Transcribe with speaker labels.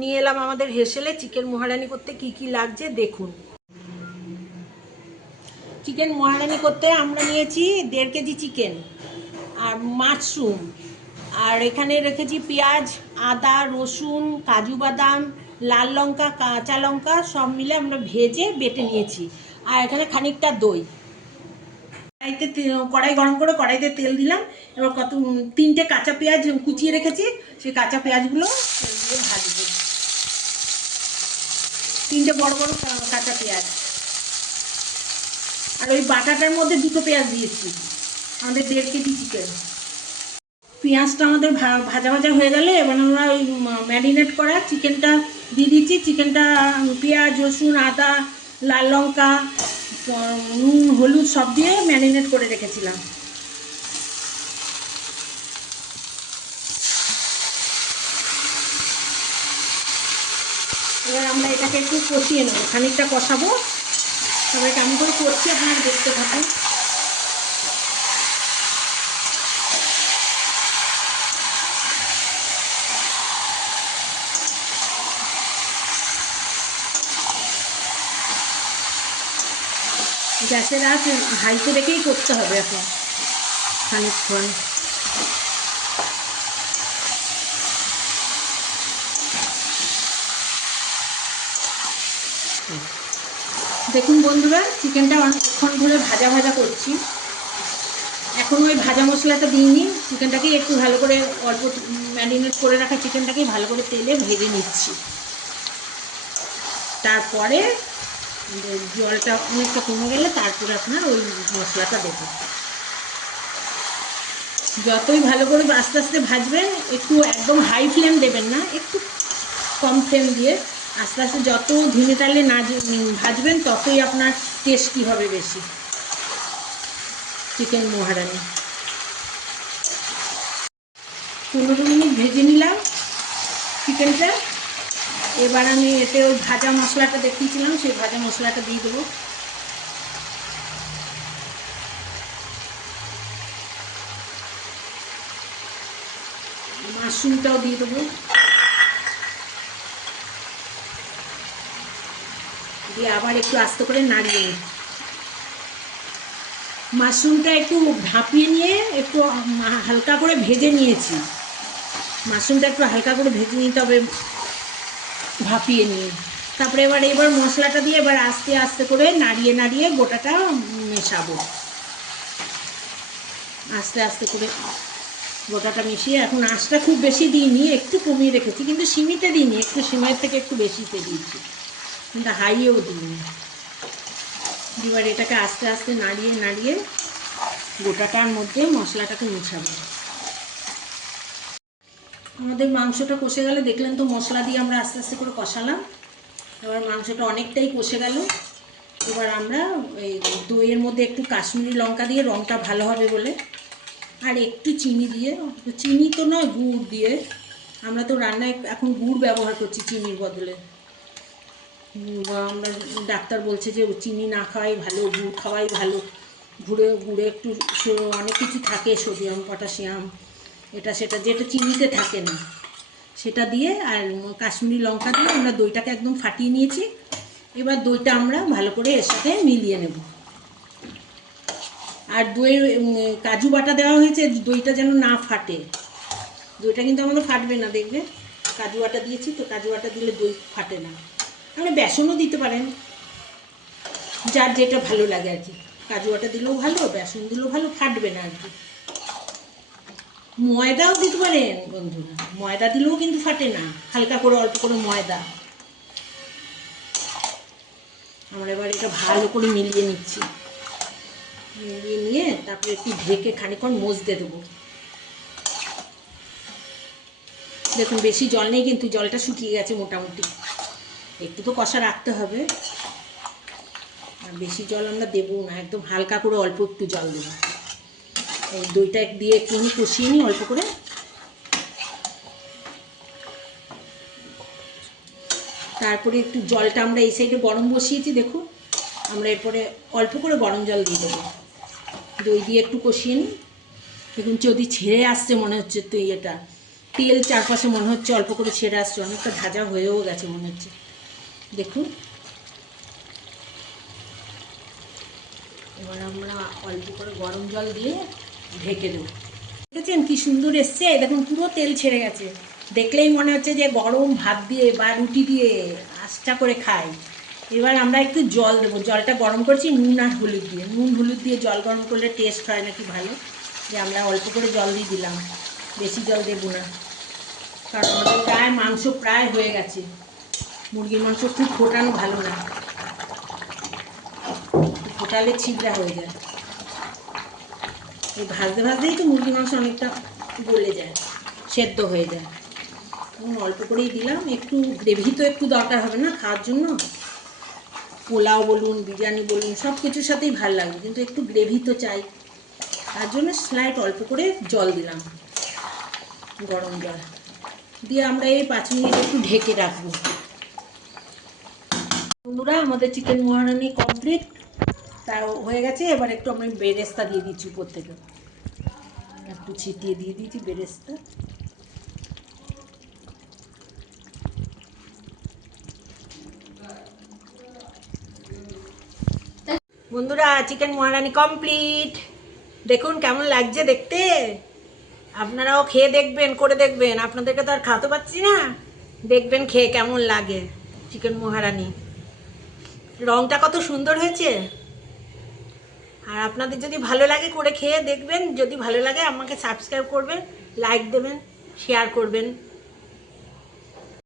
Speaker 1: নিয়ে এলাম আমাদের হেসেলে চিকেন মহারানি করতে কি কি লাগছে দেখুন। চিকেন মহারানি করতে আমরা নিয়েছি দেড় কেজি চিকেন আর মাশরুম। আর এখানে রেখেছি পেঁয়াজ, আদা, রসুন, কাজু বাদাম, লাল লঙ্কা, কাঁচা লঙ্কা সব মিলে আমরা ভেজে বেটে নিয়েছি। আর এখানে খানিকটা দই। কড়াইতে কড়াই গরম করে কড়াইতে তেল দিলাম। এবার কত তিনটে কাঁচা পেঁয়াজ কুচিয়ে রেখেছি। সেই কাঁচা পেঁয়াজগুলো তেল দিয়ে ভাজবো তিনটে বড় বড় কাঁচা পেঁয়াজ। আর ওই বাটাটার মধ্যে দুটো পেঁয়াজ দিয়েছি। আমাদের দেড় কেজি চিকেন পেঁয়াজটা আমাদের ভাজা ভাজা হয়ে গেলে এবার আমরা ওই ম্যারিনেট করা চিকেনটা দিয়ে দিচ্ছি। চিকেনটা পেঁয়াজ, রসুন, আদা, লাল লঙ্কা নুন, হলুদ সব দিয়ে ম্যারিনেট করে রেখেছিলাম। এবার আমরা এটাকে একটু কষিয়ে নেব। খানিকটা কষাবো। তবে কেমন করে করছি আপনারা দেখতে থাকুন গ্যাসের আঁচ হাইতে রেখেই করতে হবে এখন। খানিকক্ষণ। দেখুন বন্ধুরা, চিকেনটা অনেকক্ষণ ধরে ভাজা ভাজা করছি। এখন ওই ভাজা মশলাটা দিইনি। চিকেনটাকেই একটু ভালো করে অল্প ম্যারিনেট করে রাখা চিকেনটাকেই ভালো করে তেলে ভেজে নিচ্ছি। তারপরে জলটা অনেকটা কমে গেলে তারপরে আপনার ওই মশলাটা দেবেন যতই ভালো করে আস্তে আস্তে ভাজবেন, একটু একদম হাই ফ্লেম দেবেন না, একটু কম ফ্লেম দিয়ে আস্তে আস্তে যত ধিমে তালে না ভাজবেন ততই আপনার টেস্টি হবে বেশি। চিকেন মহারানি পনেরো মিনিট ভেজে নিলাম চিকেনটা এবার আমি এতে ওই ভাজা মশলাটা দেখিয়েছিলাম, সেই ভাজা মশলাটা দিয়ে দেবো। মাশরুমটাও দিয়ে দেবো। দিয়ে আবার একটু আস্তে করে নাড়িয়ে নিই। মাশরুমটা একটু ভাপিয়ে নিয়ে একটু হালকা করে ভেজে নিয়েছি। মাশরুমটা একটু হালকা করে ভেজে নিতে হবে ভাপিয়ে নিয়ে তারপরে এবার এবার মশলাটা দিয়ে এবার আস্তে আস্তে করে নাড়িয়ে নাড়িয়ে গোটাটা মেশাবো। আস্তে আস্তে করে গোটাটা মিশিয়ে, এখন আঁচটা খুব বেশি দিইনি, একটু কমিয়ে রেখেছি, কিন্তু সিমিতে দিইনি, একটু সিমের থেকে একটু বেশিতে দিয়েছি। কিন্তু হাইয়েও দিইনি এবার এটাকে আস্তে আস্তে নাড়িয়ে নাড়িয়ে গোটাটার মধ্যে মশলাটাকে মেশাবো আমাদের মাংসটা কষে গেলে, দেখলেন তো মশলা দিয়ে আমরা আস্তে আস্তে করে কষালাম। এবার মাংসটা অনেকটাই কষে গেল। এবার আমরা এই দইয়ের মধ্যে একটু কাশ্মীরি লঙ্কা দিয়ে রঙটা ভালো হবে বলে, আর একটু চিনি দিয়ে। চিনি তো নয়, গুড় দিয়ে। আমরা তো রান্নায় এখন গুড় ব্যবহার করছি চিনির বদলে। আমরা ডাক্তার বলছে যে চিনি না খাওয়াই ভালো, গুড় খাওয়াই ভালো। ঘুরে গুড়ে একটু অনেক কিছু থাকে, সোডিয়াম, পটাশিয়াম, এটা সেটা যেটা চিনিতে থাকে না। সেটা দিয়ে আর কাশ্মীরি লঙ্কা দিয়ে আমরা দইটাকে একদম ফাটিয়ে নিয়েছি। এবার দইটা আমরা ভালো করে এর সাথে মিলিয়ে নেব। আর দইয়ের কাজু বাটা দেওয়া হয়েছে, দইটা যেন না ফাটে। দইটা কিন্তু আমাদের ফাটবে না, দেখবে? কাজু বাটা দিয়েছি তো, কাজু বাটা দিলে দই ফাটে না। আপনি বেসনও দিতে পারেন। যার যেটা ভালো লাগে আর কি। কাজু বাটা দিলেও ভালো, বেসন দিলেও ভালো, ফাটবে না আর কি। ময়দাও দিতে পারেন বন্ধুরা। ময়দা দিলেও কিন্তু ফাটে না। হালকা করে, অল্প করে ময়দা। আমরা এবার এটা ভালো করে মিলিয়ে নিচ্ছি। মিলিয়ে নিয়ে তারপরে একটু ঢেকে খানিকক্ষণ মজতে দেবো। দেখুন, বেশি জল নেই কিন্তু জলটা শুকিয়ে গেছে মোটামুটি। একটু তো কষা রাখতে হবে। আর বেশি জল আমরা দেবো না, একদম হালকা করে অল্প একটু জল দেবো। এই দইটা দিয়ে একটুখানি কষিয়ে নিই অল্প করে। তারপরে একটু জলটা আমরা এই সাইডে গরম বসিয়েছি, দেখুন। আমরা এরপরে অল্প করে গরম জল দিয়ে দেবো। দই দিয়ে একটু কষিয়ে নিই। দেখুন যদি ছেড়ে আসছে মনে হচ্ছে তো ইয়েটা। তেল চারপাশে মনে হচ্ছে অল্প করে ছেড়ে আসছে, অনেকটা ভাজা হয়েও গেছে মনে হচ্ছে। দেখুন। এবার আমরা অল্প করে গরম জল দিয়ে ঢেকে দেবো। দেখেছেন কি সুন্দর এসছে? দেখুন পুরো তেল ছেড়ে গেছে। দেখলেই মনে হচ্ছে যে গরম ভাত দিয়ে বা রুটি দিয়ে আস্তা করে খাই। এবার আমরা একটু জল দেবো। জলটা গরম করছি নুন আর হলুদ দিয়ে। নুন হলুদ দিয়ে জল গরম করলে টেস্ট হয় নাকি ভালো? যে আমরা অল্প করে জল দিয়ে দিলাম। বেশি জল দেবো না। কারণ আমাদের প্রায় মাংস প্রায় হয়ে গেছে। মুরগির মাংস খুব ফোটানো ভালো না। ফোটালে ছিবড়া হয়ে যায়। এই ভাজতে ভাজতেই তো মুরগির মাংস অনেকটা গলে যায়, সেদ্ধ হয়ে যায়। এবং অল্প করেই দিলাম, একটু গ্রেভি তো একটু দরকার হবে না খাওয়ার জন্য। পোলাও বলুন, বিরিয়ানি বলুন সব কিছুর সাথেই ভালো লাগবে, কিন্তু একটু গ্রেভি তো চাই। তার জন্য স্লাইট অল্প করে জল দিলাম, গরম জল। দিয়ে আমরা এই পাঁচ মিনিট একটু ঢেকে রাখব। বন্ধুরা, আমাদের চিকেন মহারানি কমপ্লিট তা হয়ে গেছে, এবার একটু আমি বেরেস্তা দিয়ে দিচ্ছি উপর থেকে। একটু ছিটিয়ে দিয়ে দিয়েছি বেরেস্তা। বন্ধুরা চিকেন মহারানি কমপ্লিট দেখুন কেমন লাগছে দেখতে। আপনারাও খেয়ে দেখবেন, করে দেখবেন। আপনাদেরকে তো আর খাওয়াতে পারছি না। দেখবেন খেয়ে কেমন লাগে চিকেন মহারানি। রংটা কত সুন্দর হয়েছে। আর আপনাদের যদি ভালো লাগে করে খেয়ে দেখবেন, যদি ভালো লাগে আমাকে সাবস্ক্রাইব করবেন লাইক দেবেন শেয়ার করবেন।